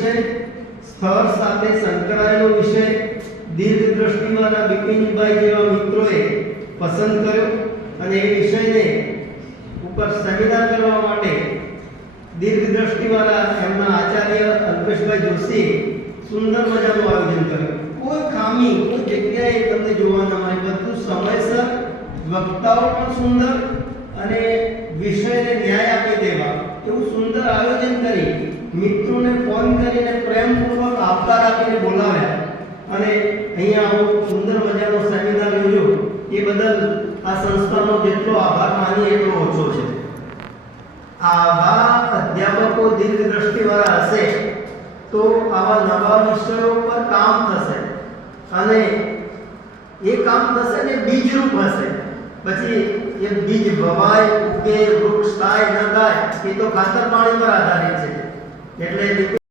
સ્થળ સાથે સંકળાયેલો વિષય દીર્ઘ દ્રષ્ટિવાળા બિપિનભાઈ જેવા મિત્રોએ પસંદ કર્યો અને એ વિષયને ઉપર સેમિનાર કરવા માટે દીર્ઘ દ્રષ્ટિવાળા એમના આચાર્ય અલ્પેશભાઈ જોશી સુંદર મજાનું આયોજન કર્યું. કોઈ ખામી કોઈ જગ્યાએ તમને જોવા ન મળે, બધું સમયસર, વક્તાઓ પણ સુંદર અને વિષયને ન્યાય આપી દેવા એવું સુંદર આયોજન કરી મિત્રોને ફોન કરીને પ્રેમપૂર્વક આવકાર આપીને બોલાવ્યા અને અહીંયા આવો સુંદર મજાનો સેમિનાર યોજ્યો. એ બદલ આ સંસ્થાનો જેટલો આભાર માનીએ એટલો ઓછો છે. આવા અધ્યાપકો દીર્ઘ દ્રષ્ટિવાળા હશે તો આવા નવા વિષયો પર કામ થશે અને એ કામ થશે ને બીજરૂપ હશે. પછી એ બીજ વવાય, ઉગે, વૃક્ષ થાય ન થાય એ તો ખાતર પાણી પર આધારિત છે. એટલે